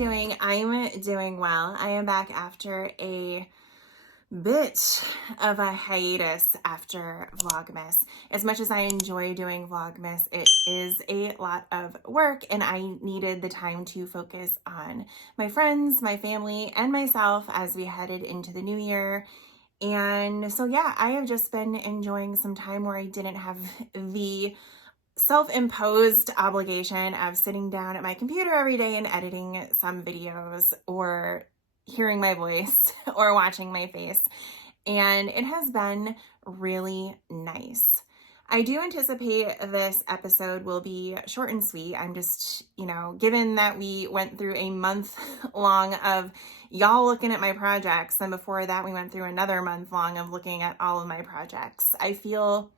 doing? I'm doing well. I am back after a bit of a hiatus after Vlogmas. As much as I enjoy doing Vlogmas, it is a lot of work and I needed the time to focus on my friends, my family, and myself as we headed into the new year. And so yeah, I have just been enjoying some time where I didn't have the self-imposed obligation of sitting down at my computer every day and editing some videos or hearing my voice or watching my face. And it has been really nice. I do anticipate this episode will be short and sweet. I'm just, given that we went through a month long of y'all looking at my projects, and before that we went through another month long of looking at all of my projects, I feel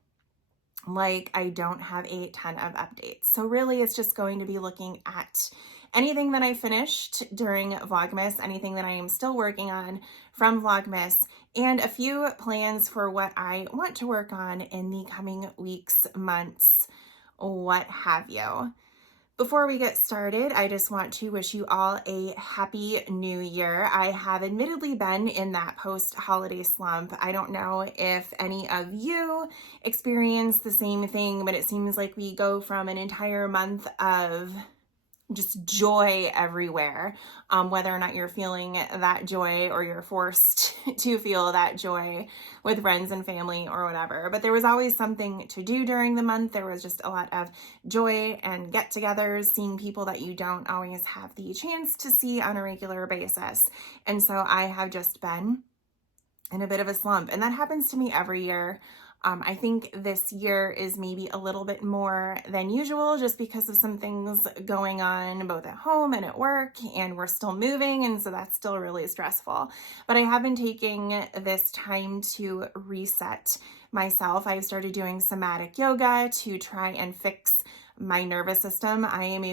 like I don't have a ton of updates. So really it's just going to be looking at anything that I finished during Vlogmas, anything that I am still working on from Vlogmas, and a few plans for what I want to work on in the coming weeks, months, what have you. Before we get started, I just want to wish you all a happy new year. I have admittedly been in that post-holiday slump. I don't know if any of you experience the same thing, but it seems like we go from an entire month of just joy everywhere, whether or not you're feeling that joy or you're forced to feel that joy with friends and family or whatever. But there was always something to do during the month. There was just a lot of joy and get-togethers, seeing people that you don't always have the chance to see on a regular basis. And so I have just been in a bit of a slump, and that happens to me every year. I think this year is maybe a little bit more than usual just because of some things going on both at home and at work, and we're still moving, and so that's still really stressful. But I have been taking this time to reset myself. I've started doing somatic yoga to try and fix my nervous system. I am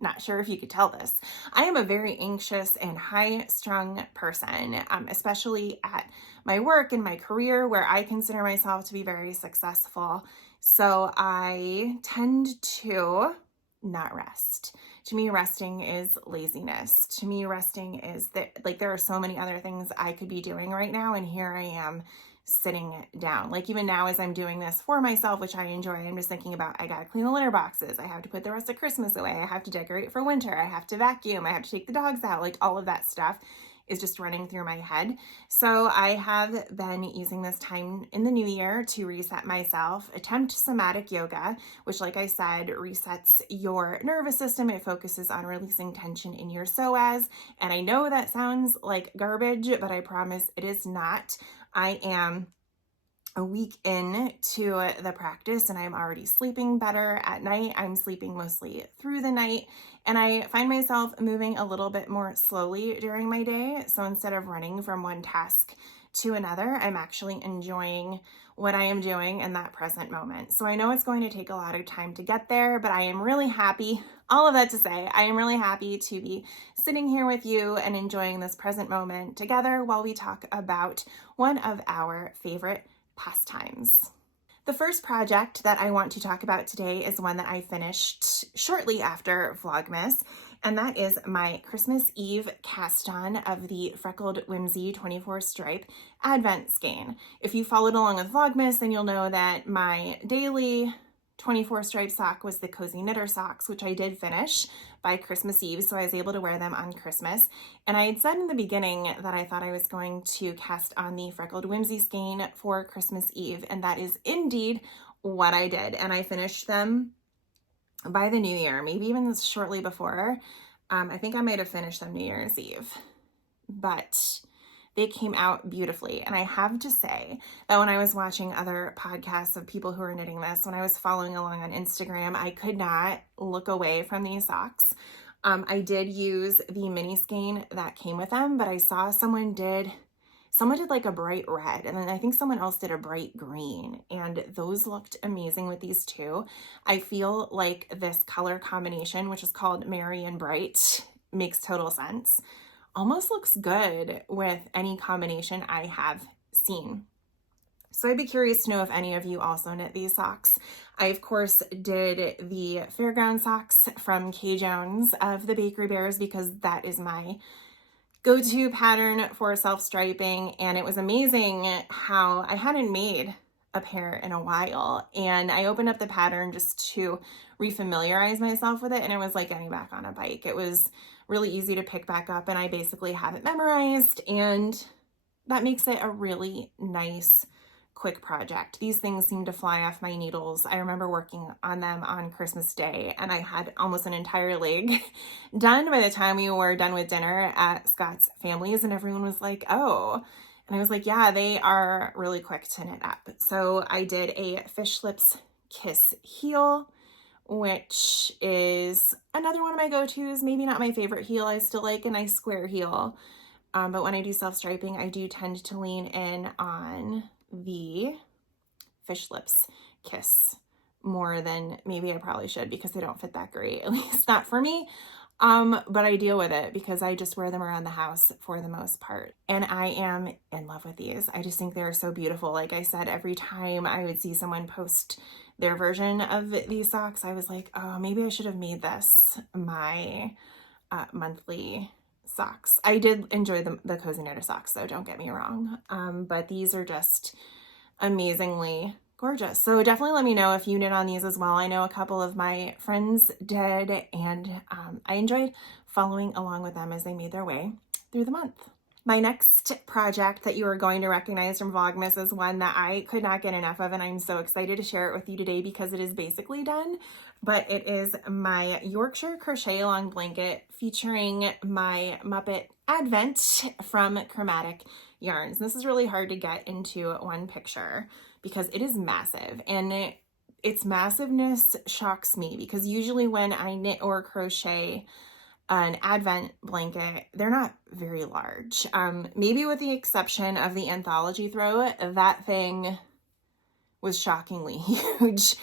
not sure if you could tell this, I am a very anxious and high-strung person, especially at my work and my career where I consider myself to be very successful. So I tend to not rest. To me, resting is laziness. To me, resting is that, there are so many other things I could be doing right now, and here I am sitting down. Even now as I'm doing this for myself, which I enjoy, I'm just thinking about, I gotta clean the litter boxes, I have to put the rest of Christmas away, I have to decorate for winter, I have to vacuum, I have to take the dogs out, all of that stuff is just running through my head. So I have been using this time in the new year to reset myself, attempt somatic yoga, which, like I said, resets your nervous system. It focuses on releasing tension in your psoas. And I know that sounds like garbage, but I promise it is not. I am a week into the practice and I'm already sleeping better at night. I'm sleeping mostly through the night, and I find myself moving a little bit more slowly during my day. So instead of running from one task to another, I'm actually enjoying what I am doing in that present moment. So I know it's going to take a lot of time to get there, but I am really happy. All of that to say, I am really happy to be sitting here with you and enjoying this present moment together while we talk about one of our favorite pastimes. The first project that I want to talk about today is one that I finished shortly after Vlogmas, and that is my Christmas Eve cast on of the Freckled Whimsy 24 stripe Advent skein. If you followed along with Vlogmas, then you'll know that my daily 24 stripe sock was the Cozy Knitter socks, which I did finish by Christmas Eve, so I was able to wear them on Christmas. And I had said in the beginning that I thought I was going to cast on the Freckled Whimsy skein for Christmas Eve, and that is indeed what I did. And I finished them by the new year, maybe even shortly before. I think I might have finished them New Year's Eve, but they came out beautifully. And I have to say that when I was watching other podcasts of people who are knitting this, when I was following along on Instagram, I could not look away from these socks. I did use the mini skein that came with them, but I saw someone did like a bright red, and then I think someone else did a bright green, and those looked amazing with these two. I feel like this color combination, which is called Merry and Bright, makes total sense. Almost looks good with any combination I have seen. So I'd be curious to know if any of you also knit these socks. I, of course, did the Fairground socks from Kay Jones of the Bakery Bears because that is my go-to pattern for self-striping, and it was amazing how I hadn't made a pair in a while, and I opened up the pattern just to refamiliarize myself with it, and it was like getting back on a bike. It was really easy to pick back up, and I basically have it memorized, and that makes it a really nice quick project. These things seem to fly off my needles. I remember working on them on Christmas Day, and I had almost an entire leg done by the time we were done with dinner at Scott's family's, and everyone was like, oh. And I was like, yeah, they are really quick to knit up. So I did a Fish Lips Kiss heel, which is another one of my go-tos. Maybe not my favorite heel. I still like a nice square heel. But when I do self-striping, I do tend to lean in on the Fish Lips Kiss more than maybe I probably should because they don't fit that great, at least not for me. But I deal with it because I just wear them around the house for the most part. And I am in love with these. I just think they're so beautiful. Like I said, every time I would see someone post their version of these socks, I was like, oh, maybe I should have made this my monthly socks. I did enjoy the Cozy Knitter socks, though, don't get me wrong. But these are just amazingly gorgeous. So definitely let me know if you knit on these as well. I know a couple of my friends did, and I enjoyed following along with them as they made their way through the month. My next project that you are going to recognize from Vlogmas is one that I could not get enough of, and I'm so excited to share it with you today because it is basically done. But it is my Yorkshire crochet along blanket featuring my Muppet Advent from Chromatic Yarns. This is really hard to get into one picture because it is massive, and its massiveness shocks me because usually when I knit or crochet an Advent blanket, they're not very large. Maybe with the exception of the anthology throw, that thing was shockingly huge.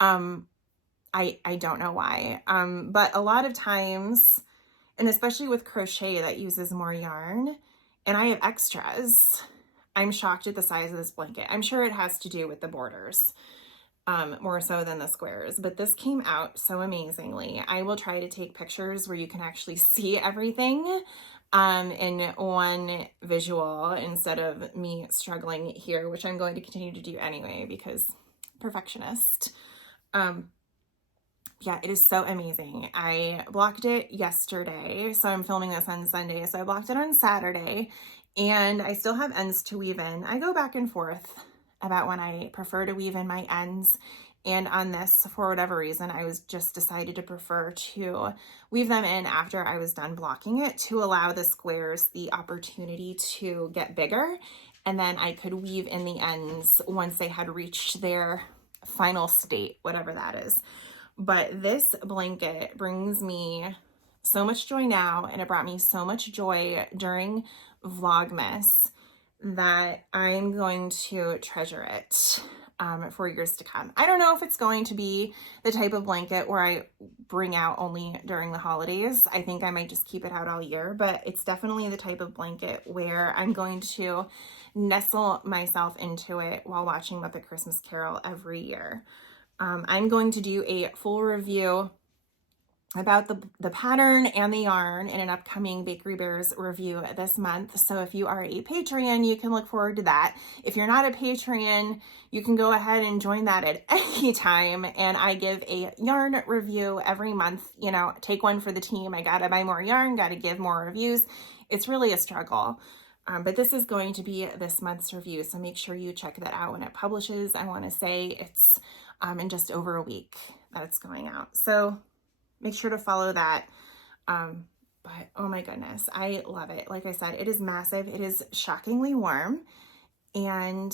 I don't know why. But a lot of times, and especially with crochet that uses more yarn, and I have extras, I'm shocked at the size of this blanket. I'm sure it has to do with the borders. More so than the squares, but this came out so amazingly. I will try to take pictures where you can actually see everything in one visual instead of me struggling here, which I'm going to continue to do anyway because perfectionist. Yeah, it is so amazing. I blocked it yesterday, so I'm filming this on Sunday, so I blocked it on Saturday, and I still have ends to weave in. I go back and forth about when I prefer to weave in my ends, and on this, for whatever reason, I was just decided to prefer to weave them in after I was done blocking it to allow the squares the opportunity to get bigger, and then I could weave in the ends once they had reached their final state, whatever that is. But this blanket brings me so much joy now, and it brought me so much joy during Vlogmas that I'm going to treasure it for years to come. I don't know if it's going to be the type of blanket where I bring out only during the holidays. I think I might just keep it out all year, but it's definitely the type of blanket where I'm going to nestle myself into it while watching Muppet Christmas Carol every year. I'm going to do a full review about the pattern and the yarn in an upcoming Bakery Bears review this month. So if you are a Patreon, you can look forward to that. If you're not a Patreon, you can go ahead and join that at any time. And I give a yarn review every month. You know, take one for the team. I gotta buy more yarn, gotta give more reviews. It's really a struggle. But this is going to be this month's review. So make sure you check that out when it publishes. I want to say it's in just over a week that it's going out. So make sure to follow that. But oh my goodness, I love it. Like I said, it is massive. It is shockingly warm. And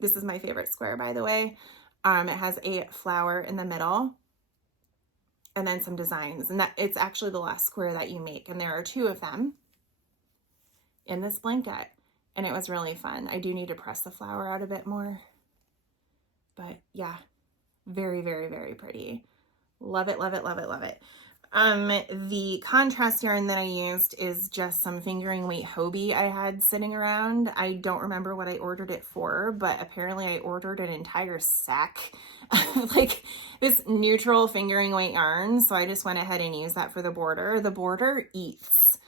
this is my favorite square, by the way. It has a flower in the middle and then some designs. And that it's actually the last square that you make. And there are 2 of them in this blanket. And it was really fun. I do need to press the flower out a bit more. But yeah. Very, very, very pretty. Love it, love it, love it, love it. The contrast yarn that I used is just some fingering weight Hobie I had sitting around. I don't remember what I ordered it for, but apparently I ordered an entire sack, like this neutral fingering weight yarn. So I just went ahead and used that for the border. The border eats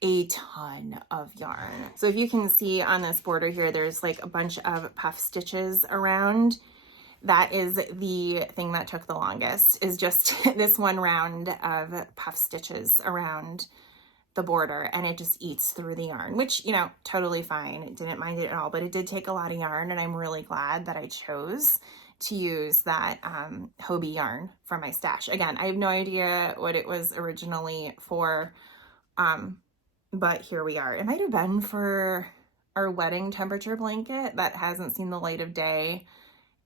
a ton of yarn. So if you can see on this border here, there's like a bunch of puff stitches around. That is the thing that took the longest, is just this one round of puff stitches around the border, and it just eats through the yarn, which, you know, totally fine. Didn't mind it at all, but it did take a lot of yarn, and I'm really glad that I chose to use that Hobie yarn from my stash. Again, I have no idea what it was originally for, but here we are. It might have been for our wedding temperature blanket that hasn't seen the light of day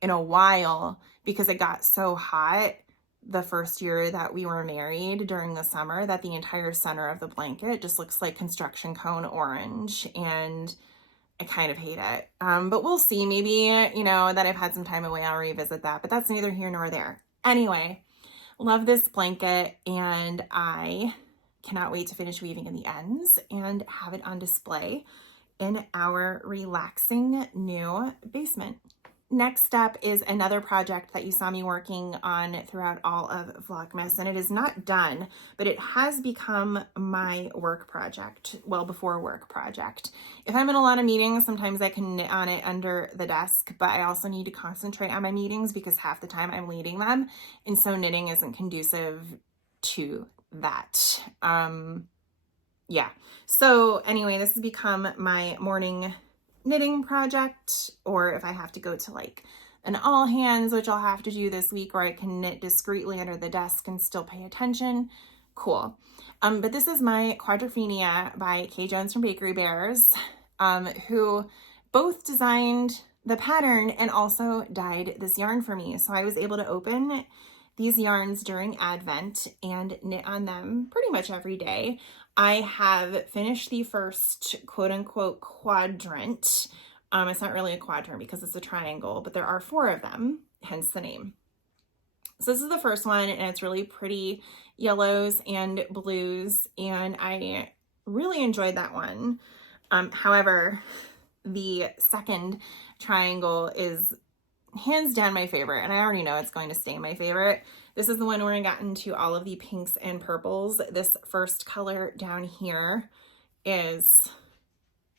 in a while because it got so hot the first year that we were married during the summer that the entire center of the blanket just looks like construction cone orange, and I kind of hate it. But we'll see. Maybe, you know, that I've had some time away, I'll revisit that, but that's neither here nor there. Anyway, love this blanket, and I cannot wait to finish weaving in the ends and have it on display in our relaxing new basement. Next up is another project that you saw me working on throughout all of Vlogmas, and it is not done, but it has become my work project, well before work project. If I'm in a lot of meetings, sometimes I can knit on it under the desk, but I also need to concentrate on my meetings because half the time I'm leading them, and so knitting isn't conducive to that. Yeah, so anyway, this has become my morning knitting project, or if I have to go to like an all hands, which I'll have to do this week, where I can knit discreetly under the desk and still pay attention, cool. But this is my Quadrophenia by Kay Jones from Bakery Bears, who both designed the pattern and also dyed this yarn for me. So I was able to open these yarns during Advent and knit on them pretty much every day. I have finished the first quote unquote quadrant. It's not really a quadrant because it's a triangle, but there are 4 of them, hence the name. So this is the first one, and it's really pretty yellows and blues, and I really enjoyed that one. However, the second triangle is hands down my favorite, and I already know it's going to stay my favorite. This is the one where I got into all of the pinks and purples. This first color down here is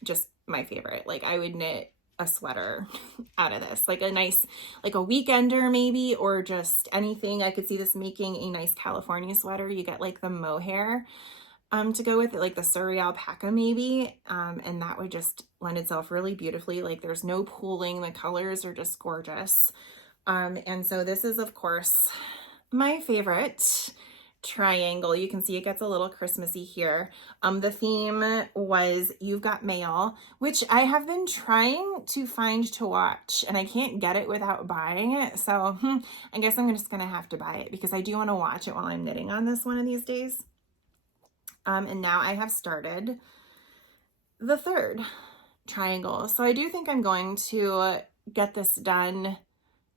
just my favorite. Like, I would knit a sweater out of this, like a nice, like a weekender maybe, or just anything. I could see this making a nice California sweater. You get like the mohair to go with it, like the Surrey alpaca maybe, and that would just lend itself really beautifully. Like, there's no pooling, the colors are just gorgeous. And so this is, of course, my favorite triangle. You can see it gets a little Christmassy here. The theme was You've Got Mail, which I have been trying to find to watch, and I can't get it without buying it. So I guess I'm just gonna have to buy it because I do want to watch it while I'm knitting on this one of these days. And now I have started the third triangle. So I do think I'm going to get this done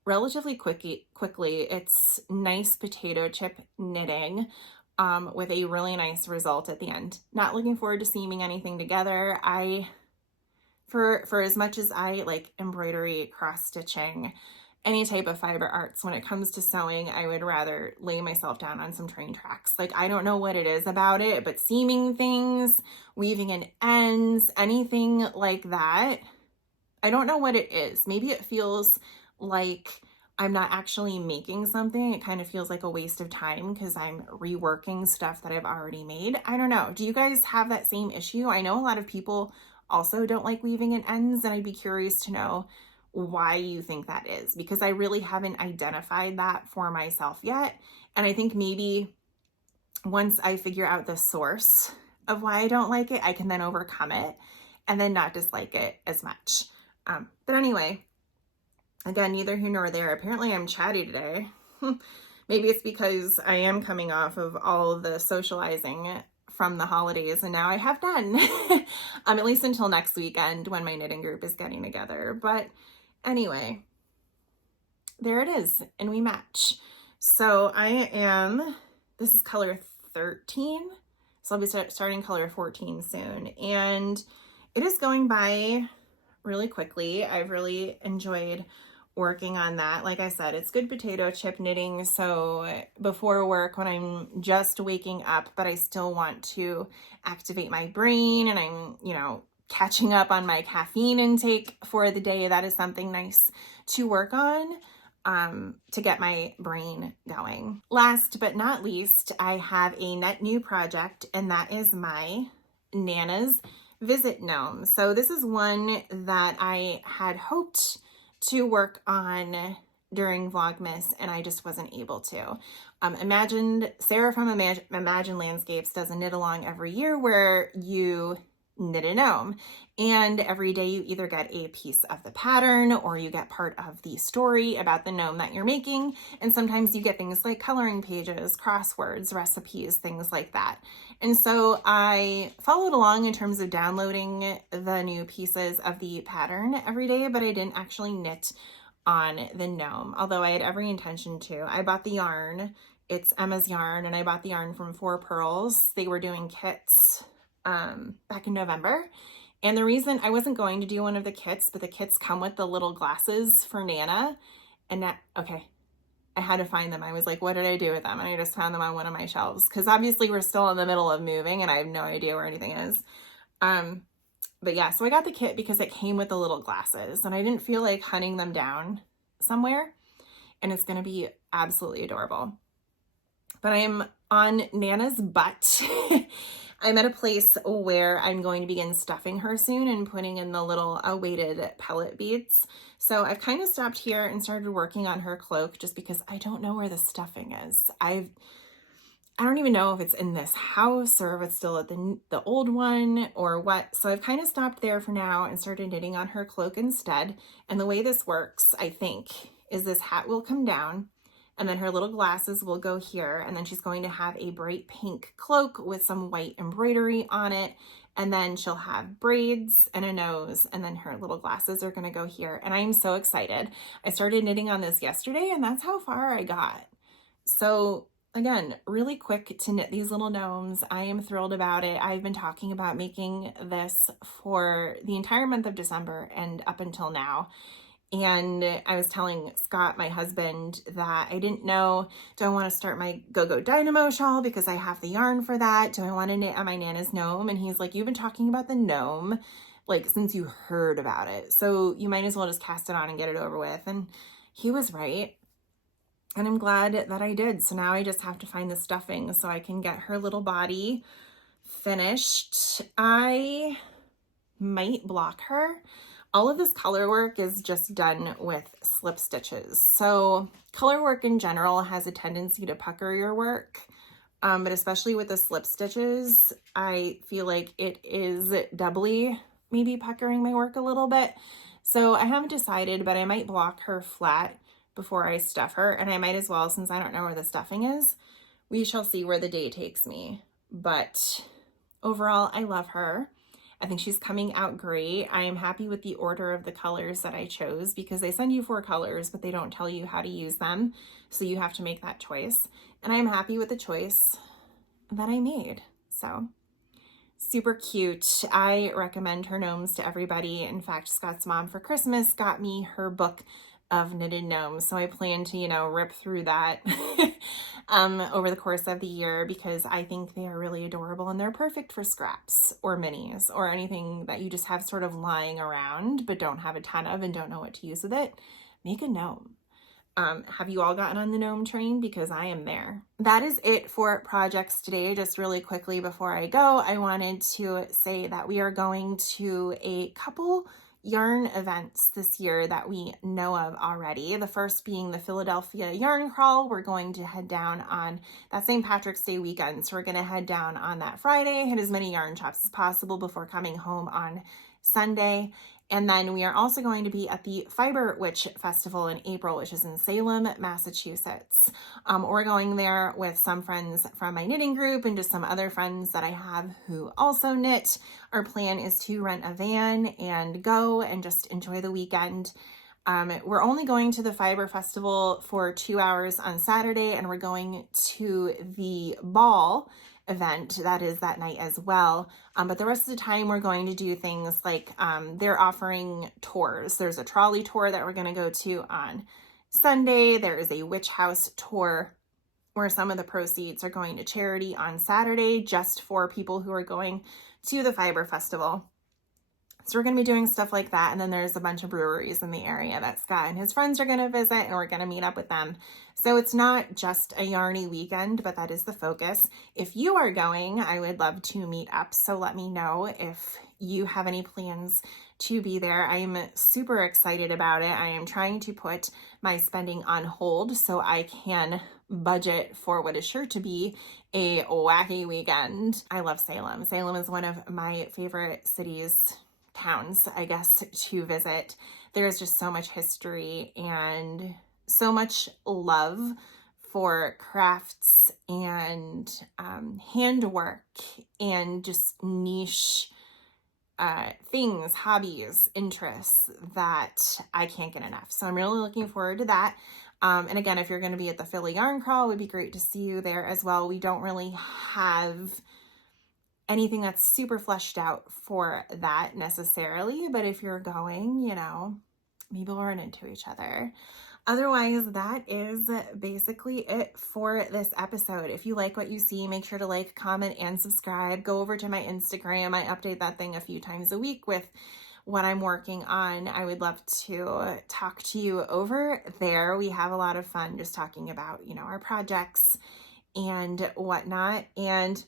relatively quickly. It's nice potato chip knitting with a really nice result at the end. Not looking forward to seaming anything together. For as much as I like embroidery, cross stitching, any type of fiber arts, when it comes to sewing, I would rather lay myself down on some train tracks. Like, I don't know what it is about it, but seaming things, weaving in ends, anything like that, I don't know what it is. Maybe it feels like I'm not actually making something. It kind of feels like a waste of time because I'm reworking stuff that I've already made. I don't know. Do you guys have that same issue? I know a lot of people also don't like weaving in ends, and I'd be curious to know why you think that is, because I really haven't identified that for myself yet. And I think maybe once I figure out the source of why I don't like it, I can then overcome it and then not dislike it as much. But anyway, again, neither here nor there. Apparently I'm chatty today. Maybe it's because I am coming off of all the socializing from the holidays, and now I have done, at least until next weekend when my knitting group is getting together. But anyway, there it is, and we match. So this is color 13. So I'll be starting color 14 soon. And it is going by really quickly. I've really enjoyed working on that. Like I said, it's good potato chip knitting. So before work, when I'm just waking up, but I still want to activate my brain and I'm, catching up on my caffeine intake for the day, that is something nice to work on to get my brain going. Last but not least, I have a net new project, and that is my Nana's Visit Gnome. So this is one that I had hoped to work on during Vlogmas, and I just wasn't able to. Sarah from Imagine Landscapes does a knit along every year where you knit a gnome, and every day you either get a piece of the pattern or you get part of the story about the gnome that you're making, and sometimes you get things like coloring pages, crosswords, recipes, things like that. And so I followed along in terms of downloading the new pieces of the pattern every day, but I didn't actually knit on the gnome, although I had every intention to. I bought the yarn. It's Emma's yarn, and I bought the yarn from 4 Pearls. They were doing kits back in November. And the reason I wasn't going to do one of the kits, but the kits come with the little glasses for Nana. And okay, I had to find them. I was like, what did I do with them? And I just found them on one of my shelves because obviously we're still in the middle of moving and I have no idea where anything is. But yeah, so I got the kit because it came with the little glasses and I didn't feel like hunting them down somewhere, and it's going to be absolutely adorable. But I'm on Nana's butt. I'm at a place where I'm going to begin stuffing her soon and putting in the little weighted pellet beads. So I've kind of stopped here and started working on her cloak just because I don't know where the stuffing is. I don't even know if it's in this house or if it's still at the old one or what. So I've kind of stopped there for now and started knitting on her cloak instead. And the way this works, I think, is this hat will come down and then her little glasses will go here. And then she's going to have a bright pink cloak with some white embroidery on it. And then she'll have braids and a nose, and then her little glasses are going to go here. And I'm so excited. I started knitting on this yesterday and that's how far I got. So again, really quick to knit these little gnomes. I am thrilled about it. I've been talking about making this for the entire month of December and up until now. And I was telling Scott, my husband, that I didn't know, do I want to start my Go-Go Dynamo shawl because I have the yarn for that? Do I want to knit on my Nana's gnome? And he's like, you've been talking about the gnome like since you heard about it. So you might as well just cast it on and get it over with. And he was right. And I'm glad that I did. So now I just have to find the stuffing so I can get her little body finished. I might block her. All of this color work is just done with slip stitches. So color work in general has a tendency to pucker your work, but especially with the slip stitches, I feel like it is doubly maybe puckering my work a little bit. So I haven't decided, but I might block her flat before I stuff her, and I might as well since I don't know where the stuffing is. We shall see where the day takes me, but overall, I love her. I think she's coming out great. I am happy with the order of the colors that I chose because they send you 4 colors, but they don't tell you how to use them. So you have to make that choice. And I'm happy with the choice that I made. So super cute. I recommend her gnomes to everybody. In fact, Scott's mom for Christmas got me her book of knitted gnomes. So I plan to, rip through that over the course of the year because I think they are really adorable and they're perfect for scraps or minis or anything that you just have sort of lying around but don't have a ton of and don't know what to use with it. Make a gnome. Have you all gotten on the gnome train? Because I am there. That is it for projects today. Just really quickly before I go, I wanted to say that we are going to a couple yarn events this year that we know of already. The first being the Philadelphia Yarn Crawl. We're going to head down on that St. Patrick's Day weekend. So we're going to head down on that Friday, hit as many yarn shops as possible before coming home on Sunday. And then we are also going to be at the Fiber Witch Festival in April, which is in Salem, Massachusetts. We're going there with some friends from my knitting group and just some other friends that I have who also knit. Our plan is to rent a van and go and just enjoy the weekend. We're only going to the Fiber Festival for 2 hours on Saturday, and we're going to the ball event that is that night as well. But the rest of the time we're going to do things like they're offering tours. There's a trolley tour that we're going to go to on Sunday. There is a witch house tour where some of the proceeds are going to charity on Saturday, just for people who are going to the Fiber Festival. So we're going to be doing stuff like that. And then there's a bunch of breweries in the area that Scott and his friends are going to visit, and we're going to meet up with them. So it's not just a yarny weekend, but that is the focus. If you are going, I would love to meet up. So let me know if you have any plans to be there. I am super excited about it. I am trying to put my spending on hold so I can budget for what is sure to be a wacky weekend. I love Salem. Salem is one of my favorite towns, I guess, to visit. There's just so much history and so much love for crafts and handwork and just niche things, hobbies, interests that I can't get enough. So I'm really looking forward to that. And again, if you're going to be at the Philly Yarn Crawl, it would be great to see you there as well. We don't really have anything that's super fleshed out for that necessarily, but if you're going, you know, maybe we'll run into each other. Otherwise, that is basically it for this episode. If you like what you see, make sure to like, comment, and subscribe. Go over to my Instagram. I update that thing a few times a week with what I'm working on. I would love to talk to you over there. We have a lot of fun just talking about, you know, our projects and whatnot. And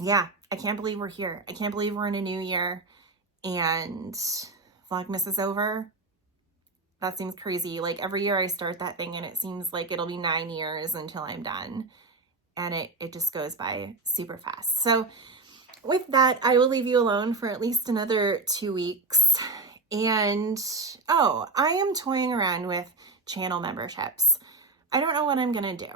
yeah, I can't believe we're here. I can't believe we're in a new year and Vlogmas is over. That seems crazy. Like every year I start that thing and it seems like it'll be 9 years until I'm done. And it just goes by super fast. So with that, I will leave you alone for at least another 2 weeks. And, oh, I am toying around with channel memberships. I don't know what I'm going to do.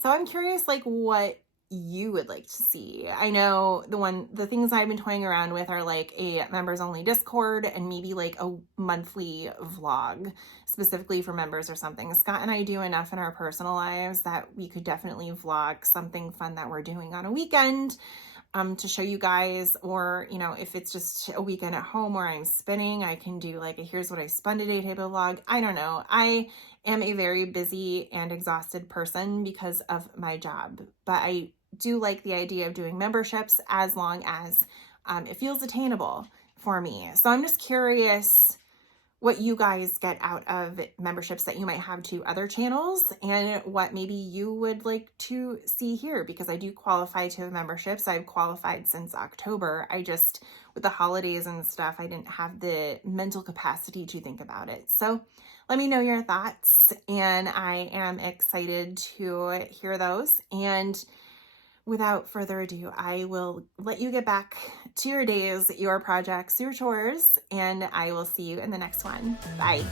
So I'm curious, like, what you would like to see. I know the things I've been toying around with are like a members only Discord and maybe like a monthly vlog specifically for members or something. Scott and I do enough in our personal lives that we could definitely vlog something fun that we're doing on a weekend to show you guys, or, you know, if it's just a weekend at home where I'm spinning, I can do like a here's what I spun today type of vlog. I don't know. I am a very busy and exhausted person because of my job, but I do like the idea of doing memberships as long as it feels attainable for me. So I'm just curious what you guys get out of memberships that you might have to other channels and what maybe you would like to see here, because I do qualify to memberships. I've qualified since October. I just, with the holidays and stuff, I didn't have the mental capacity to think about it. So let me know your thoughts, and I am excited to hear those. And without further ado, I will let you get back to your days, your projects, your chores, and I will see you in the next one. Bye.